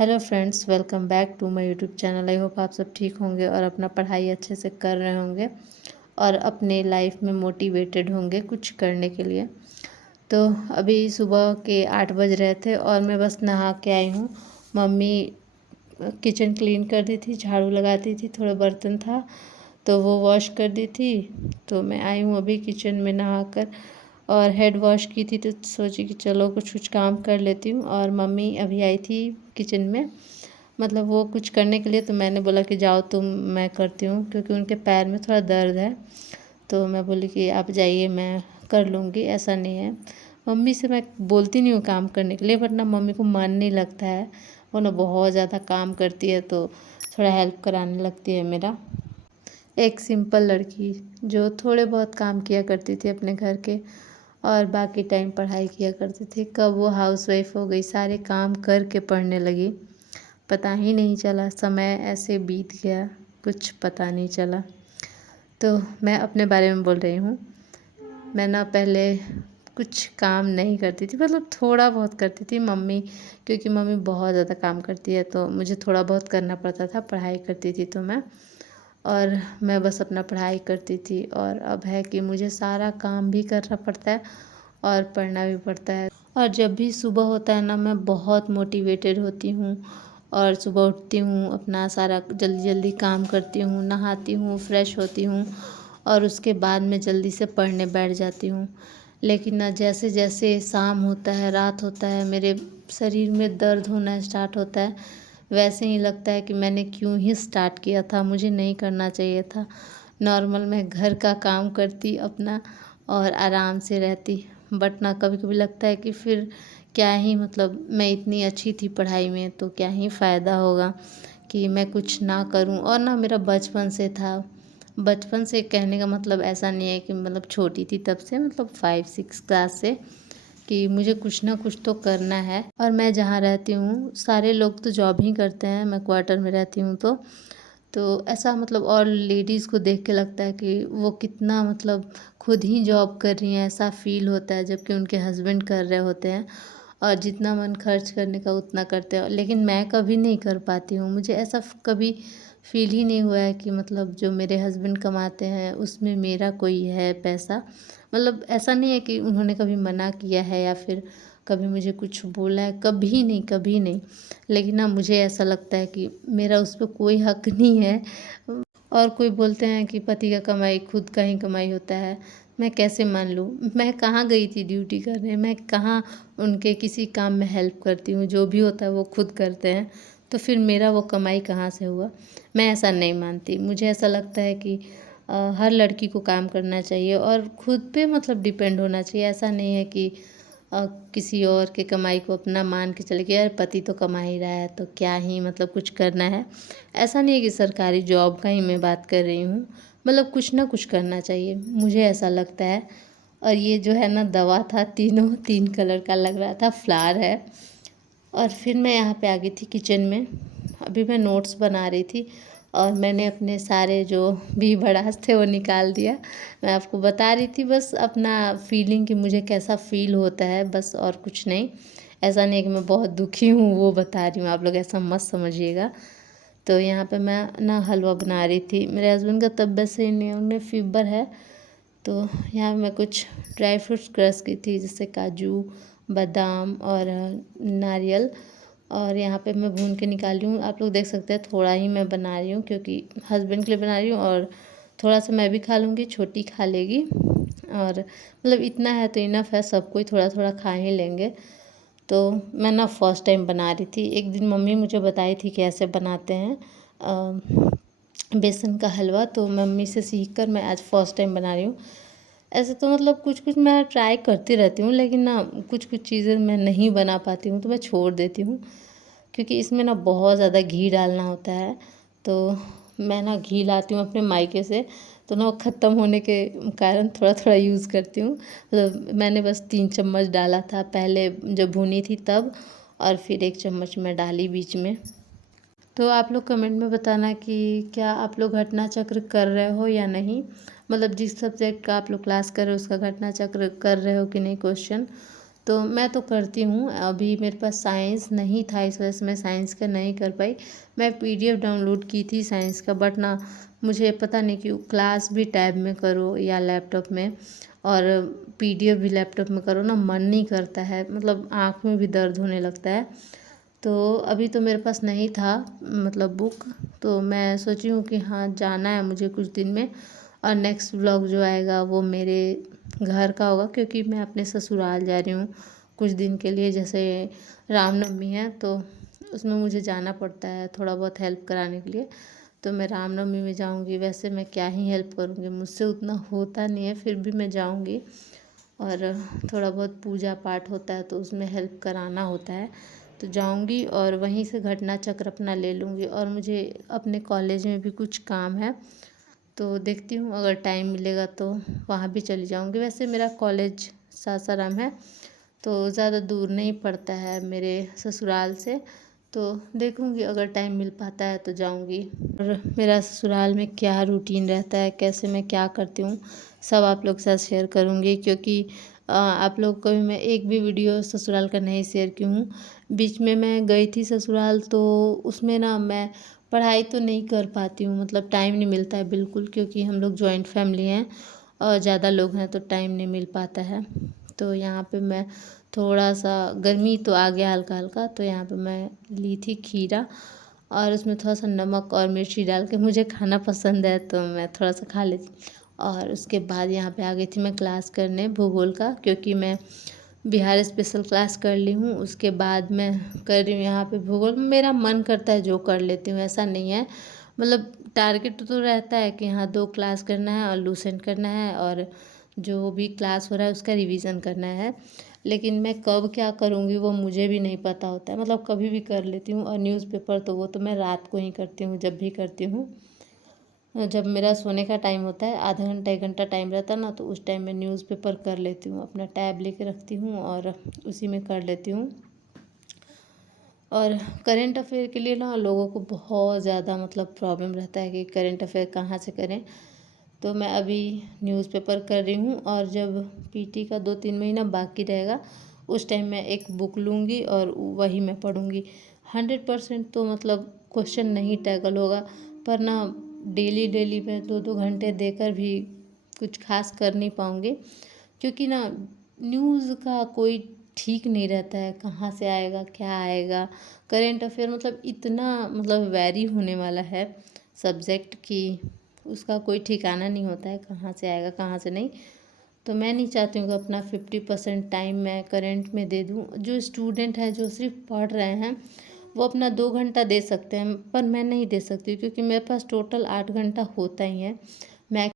Hello friends, welcome back to my YouTube channel. I hope आप सब ठीक होंगे और अपना पढ़ाई अच्छे से कर रहे होंगे और अपने लाइफ में मोटिवेटेड होंगे कुछ करने के लिए। तो अभी सुबह के 8 बज रहे थे और मैं बस नहा के आई हूँ। मम्मी किचन क्लीन कर दी थी, झाड़ू लगाती थी, थोड़ा बर्तन था तो वो वॉश कर दी थी। तो मैं आई हूँ अभी किचन में नहाकर और हेड वॉश की थी तो सोची कि चलो कुछ कुछ काम कर लेती हूँ। और मम्मी अभी आई थी किचन में, मतलब वो कुछ करने के लिए, तो मैंने बोला कि जाओ तुम, मैं करती हूँ, क्योंकि उनके पैर में थोड़ा दर्द है। तो मैं बोली कि आप जाइए, मैं कर लूँगी, ऐसा नहीं है। मम्मी से मैं बोलती नहीं हूँ काम करने के लिए, वरना मम्मी को मन नहीं लगता है। वो ना बहुत ज़्यादा काम करती है तो थोड़ा हेल्प कराने लगती है। मेरा एक सिंपल लड़की जो थोड़े बहुत काम किया करती थी अपने घर के और बाकी टाइम पढ़ाई किया करती थी, कब वो हाउसवाइफ हो गई, सारे काम करके पढ़ने लगी। पता ही नहीं चला, समय ऐसे बीत गया, कुछ पता नहीं चला। तो मैं अपने बारे में बोल रही हूँ। मैं ना पहले कुछ काम नहीं करती थी, मतलब थोड़ा बहुत करती थी। मम्मी, क्योंकि मम्मी बहुत ज़्यादा काम करती है तो मुझे थोड़ा बहुत करना पड़ता था। पढ़ाई करती थी तो मैं बस अपना पढ़ाई करती थी। और अब है कि मुझे सारा काम भी करना पड़ता है और पढ़ना भी पड़ता है। और जब भी सुबह होता है ना, मैं बहुत मोटिवेटेड होती हूँ और सुबह उठती हूँ, अपना सारा जल्दी जल्दी काम करती हूँ, नहाती हूँ, फ्रेश होती हूँ और उसके बाद मैं जल्दी से पढ़ने बैठ जाती हूँ। लेकिन ना जैसे जैसे शाम होता है, रात होता है, मेरे शरीर में दर्द होना स्टार्ट होता है। वैसे ही लगता है कि मैंने क्यों ही स्टार्ट किया था, मुझे नहीं करना चाहिए था। नॉर्मल मैं घर का काम करती अपना और आराम से रहती। बट ना कभी कभी लगता है कि फिर क्या ही, मतलब मैं इतनी अच्छी थी पढ़ाई में तो क्या ही फ़ायदा होगा कि मैं कुछ ना करूं। और ना मेरा बचपन से था, बचपन से कहने का मतलब ऐसा नहीं है कि मतलब छोटी थी तब से, मतलब 5-6 क्लास से, कि मुझे कुछ ना कुछ तो करना है। और मैं जहाँ रहती हूँ सारे लोग तो जॉब ही करते हैं, मैं क्वार्टर में रहती हूँ तो ऐसा मतलब और लेडीज़ को देख के लगता है कि वो कितना मतलब खुद ही जॉब कर रही हैं, ऐसा फील होता है, जबकि उनके हस्बैंड कर रहे होते हैं और जितना मन खर्च करने का उतना करते हैं। लेकिन मैं कभी नहीं कर पाती हूँ, मुझे ऐसा कभी फील ही नहीं हुआ है कि मतलब जो मेरे हस्बैंड कमाते हैं उसमें मेरा कोई है पैसा। मतलब ऐसा नहीं है कि उन्होंने कभी मना किया है या फिर कभी मुझे कुछ बोला है, कभी नहीं, कभी नहीं। लेकिन ना मुझे ऐसा लगता है कि मेरा उस पर कोई हक नहीं है। और कोई बोलते हैं कि पति का कमाई खुद का ही कमाई होता है। मैं कैसे मान लूँ? मैं कहाँ गई थी ड्यूटी करने, मैं कहाँ उनके किसी काम में हेल्प करती हूँ? जो भी होता है वो खुद करते हैं, तो फिर मेरा वो कमाई कहाँ से हुआ? मैं ऐसा नहीं मानती। मुझे ऐसा लगता है कि हर लड़की को काम करना चाहिए और खुद पे मतलब डिपेंड होना चाहिए। ऐसा नहीं है कि किसी और के कमाई को अपना मान के चले कि यार पति तो कमा ही रहा है तो क्या ही मतलब कुछ करना है। ऐसा नहीं है कि सरकारी जॉब का ही मैं बात कर रही हूँ, मतलब कुछ ना कुछ करना चाहिए, मुझे ऐसा लगता है। और ये जो है ना दवा था, तीनों 3 कलर का लग रहा था, फ्लावर है। और फिर मैं यहाँ पे आ गई थी किचन में। अभी मैं नोट्स बना रही थी और मैंने अपने सारे जो भी भड़ास थे वो निकाल दिया। मैं आपको बता रही थी बस अपना फीलिंग कि मुझे कैसा फ़ील होता है, बस और कुछ नहीं। ऐसा नहीं है कि मैं बहुत दुखी हूँ, वो बता रही हूँ, आप लोग ऐसा मत समझिएगा। तो यहाँ पे मैं ना हलवा बना रही थी। मेरे हस्बैंड का तबीयत सही नहीं है, उन्हें फ़ीवर है। तो यहाँ मैं कुछ ड्राई फ्रूट्स क्रश की थी, जैसे काजू, बादाम और नारियल। और यहाँ पे मैं भून के निकाल रही हूँ। आप लोग देख सकते हैं थोड़ा ही मैं बना रही हूँ, क्योंकि हस्बैंड के लिए बना रही हूँ और थोड़ा सा मैं भी खा लूँगी, छोटी खा लेगी। और मतलब इतना है तो इनफ है, सबको ही थोड़ा थोड़ा खा ही लेंगे। तो मैं ना फर्स्ट टाइम बना रही थी। एक दिन मम्मी मुझे बताई थी कि ऐसे बनाते हैं बेसन का हलवा, तो मम्मी से सीख कर मैं आज फर्स्ट टाइम बना रही हूँ। ऐसे तो मतलब कुछ कुछ मैं ट्राई करती रहती हूँ, लेकिन ना कुछ कुछ चीज़ें मैं नहीं बना पाती हूँ तो मैं छोड़ देती हूँ, क्योंकि इसमें ना बहुत ज़्यादा घी डालना होता है। तो मैं ना घी लाती हूँ अपने मायके से, तो ना वो ख़त्म होने के कारण थोड़ा थोड़ा यूज़ करती हूँ। मतलब मैंने बस 3 चम्मच डाला था पहले जब भुनी थी तब, और फिर 1 चम्मच मैं डाली बीच में। तो आप लोग कमेंट में बताना कि क्या आप लोग घटना चक्र कर रहे हो या नहीं, मतलब जिस सब्जेक्ट का आप लोग क्लास कर रहे हो उसका घटना चक्र कर रहे हो कि नहीं क्वेश्चन। तो मैं तो करती हूँ। अभी मेरे पास साइंस नहीं था, इस वजह से मैं साइंस का नहीं कर पाई। मैं पीडीएफ डाउनलोड की थी साइंस का, बट ना मुझे पता नहीं क्यों, क्लास भी टैब में करो या लैपटॉप में, और पीडीएफ भी लैपटॉप में करो ना, मन नहीं करता है, मतलब आँख में भी दर्द होने लगता है। तो अभी तो मेरे पास नहीं था मतलब बुक, तो मैं सोची हूँ कि हाँ जाना है मुझे कुछ दिन में। और नेक्स्ट व्लॉग जो आएगा वो मेरे घर का होगा, क्योंकि मैं अपने ससुराल जा रही हूँ कुछ दिन के लिए। जैसे रामनवमी है तो उसमें मुझे जाना पड़ता है थोड़ा बहुत हेल्प कराने के लिए, तो मैं रामनवमी में जाऊँगी। वैसे मैं क्या ही हेल्प करूँगी, मुझसे उतना होता नहीं है, फिर भी मैं जाऊँगी। और थोड़ा बहुत पूजा पाठ होता है तो उसमें हेल्प कराना होता है, तो जाऊंगी और वहीं से घटना चक्र अपना ले लूँगी। और मुझे अपने कॉलेज में भी कुछ काम है, तो देखती हूँ अगर टाइम मिलेगा तो वहाँ भी चली जाऊँगी। वैसे मेरा कॉलेज सासाराम है, तो ज़्यादा दूर नहीं पड़ता है मेरे ससुराल से, तो देखूँगी अगर टाइम मिल पाता है तो जाऊँगी। और मेरा ससुराल में क्या रूटीन रहता है, कैसे मैं क्या करती हूँ, सब आप लोग के साथ शेयर करूँगी। क्योंकि आप लोग को भी मैं एक भी वीडियो ससुराल का नहीं शेयर की हूँ। बीच में मैं गई थी ससुराल, तो उसमें ना मैं पढ़ाई तो नहीं कर पाती हूँ, मतलब टाइम नहीं मिलता है बिल्कुल, क्योंकि हम लोग जॉइंट फैमिली हैं और ज़्यादा लोग हैं तो टाइम नहीं मिल पाता है। तो यहाँ पे मैं थोड़ा सा, गर्मी तो आ गया हल्का हल्का, तो यहाँ पे मैं ली थी खीरा और उसमें थोड़ा सा नमक और मिर्ची डाल के, मुझे खाना पसंद है तो मैं थोड़ा सा खा लेती। और उसके बाद यहाँ पे आ गई थी मैं क्लास करने भूगोल का, क्योंकि मैं बिहार स्पेशल क्लास कर ली हूँ। उसके बाद मैं कर रही हूँ यहाँ पे भूगोल। मेरा मन करता है जो कर लेती हूँ, ऐसा नहीं है, मतलब टारगेट तो रहता है कि हाँ 2 क्लास करना है और लूसेंट करना है, और जो भी क्लास हो रहा है उसका रिवीजन करना है। लेकिन मैं कब क्या करूँगी वो मुझे भी नहीं पता होता है, मतलब कभी भी कर लेती हूँ। और न्यूज़पेपर तो वो तो मैं रात को ही करती हूँ, जब भी करती हूँ। जब मेरा सोने का टाइम होता है, आधा घंटा 1 घंटा टाइम रहता है ना, तो उस टाइम मैं न्यूज़पेपर कर लेती हूँ, अपना टैब लेके रखती हूँ और उसी में कर लेती हूँ। और करेंट अफेयर के लिए ना लोगों को बहुत ज़्यादा मतलब प्रॉब्लम रहता है कि करेंट अफेयर कहाँ से करें। तो मैं अभी न्यूज़पेपर कर रही हूँ, और जब पीटी का 2-3 महीना बाकी रहेगा उस टाइम मैं एक बुक लूँगी और वही मैं पढ़ूँगी। 100% तो मतलब क्वेश्चन नहीं टैकल होगा, पर ना डेली डेली मैं 2-2 घंटे देकर भी कुछ खास कर नहीं पाऊँगी, क्योंकि ना न्यूज़ का कोई ठीक नहीं रहता है, कहाँ से आएगा क्या आएगा। करेंट अफेयर मतलब इतना मतलब वैरी होने वाला है सब्जेक्ट कि उसका कोई ठिकाना नहीं होता है, कहाँ से आएगा कहाँ से नहीं। तो मैं नहीं चाहती हूँ कि अपना 50% टाइम मैं करंट में दे दूँ। जो स्टूडेंट हैं जो सिर्फ पढ़ रहे हैं वो अपना 2 घंटा दे सकते हैं, पर मैं नहीं दे सकती, क्योंकि मेरे पास टोटल 8 घंटा होता ही है।